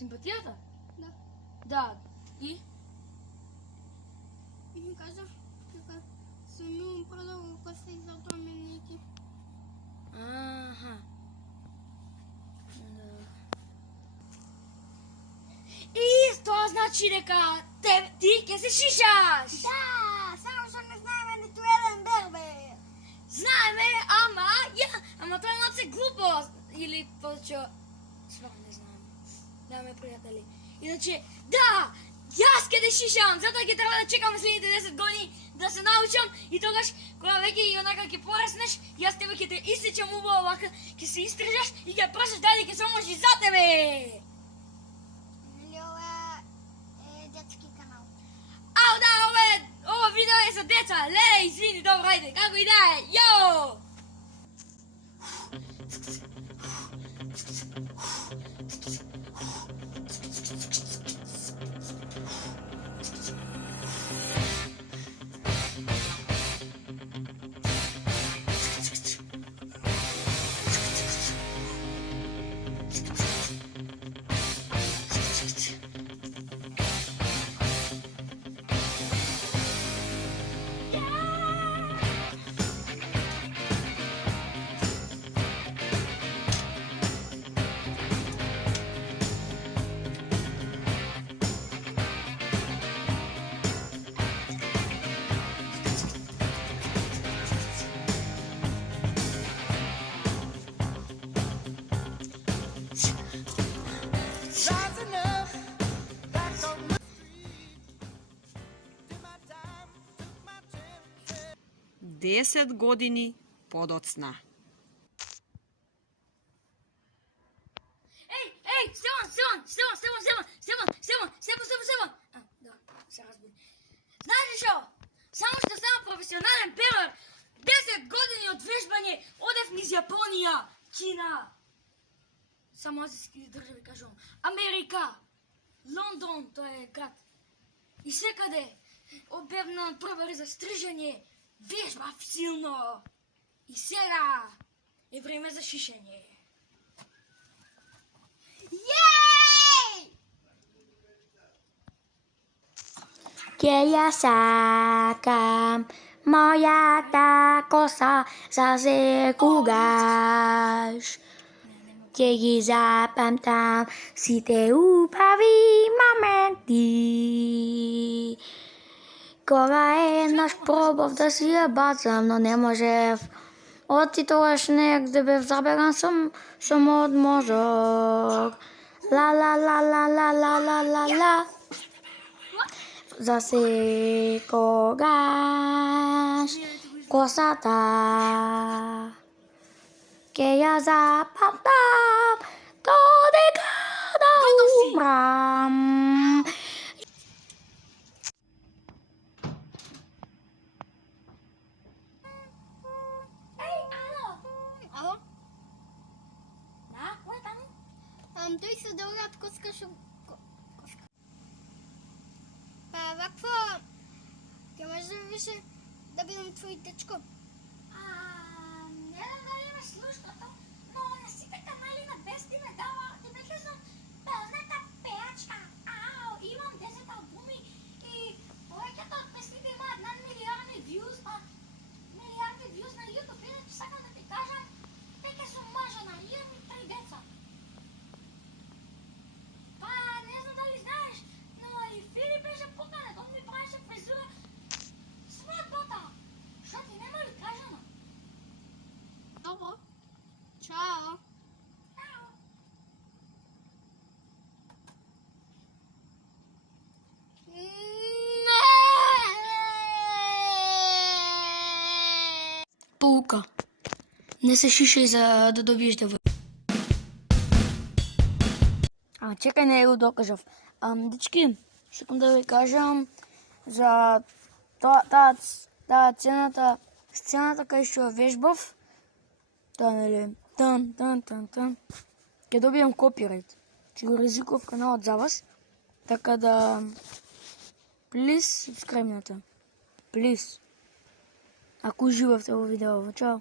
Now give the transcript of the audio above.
Симпатията? Да. Да. И? И ми каза, дека се ми продал коста и затоа ме неки. Аха. Да. И тоа значи дека ти ќе се шишаш. Да, само што не знаеме ниту еден бербер. Знаеме, ама тоа е малце глупост. Или повеќе, свака не знам. Да, ме пријатели. Иначе, да, јас ќе да шишам, затоа ќе треба да чекам следните 10 години да се научам и тогаш, кога веќе и онака ќе пораснеш, јас тебе ќе те исечам убаво вака, ќе се истрижаш и ќе прашаш дали ќе се омажи за тебе. Или ова е детски канал. Ау, да, ова видео е за деца. Леле, извини, добро, ајде, како и да е, јо! Rising up back on the street. Did my time, took my chances. 10 години подоцна. Ей, Стефан! Да, се разбуди. Знаеш ли шо? Само што станам професионален певар, 10 години од вежбање, одев низ Јапонија, Кина, само азијски држави кажувам, Америка, Лондон, тоа е град. И секаде, бев на пробари за стрижање, вежбав силно. И сега е време за шишење. Јеј! Ќе ја сакам мојата коса за секогаш. Ќе ги запамтам сите убави моменти. Кога еднаш пробав да си ја бацам, но не можев. Оти тогаш негде бев забеган само од мозок. Ла ла ла ла ла ла ла ла ла. За секогаш косата ќе ја запамтам додека да умрам. Ало? Да, кој е таму? Тој се долгат коска шо... Коска. Па вакво... Ќе може више да бидам твој дечко? Не знам дали ме слушнато, но на сите канали на Бести ме дава, ти веќе сум позната пеачка. Имам 10 албуми и повеќето од песните имаат над милиарди вјуз на YouTube. Иначе сакам да ти кажам, веќе сум мажена, имам и 3 деца. Па не знам дали знаеш, но и Фили беше поканет, он ми правеше фризура свадбата. Шо ти нема ли кажано? Добро. Чао. Pouka. Не се шишај за да добиеш да чекај, не го докажав. Дечки, сакам да ви кажам за таа сцената кај што ја вежбав. Таа, нели, тан. Ќе добијам копирајт. Ќе го ризикував каналот за вас. Така да, please, subscribe-нете. Please. Ако уживавте во видео, чао.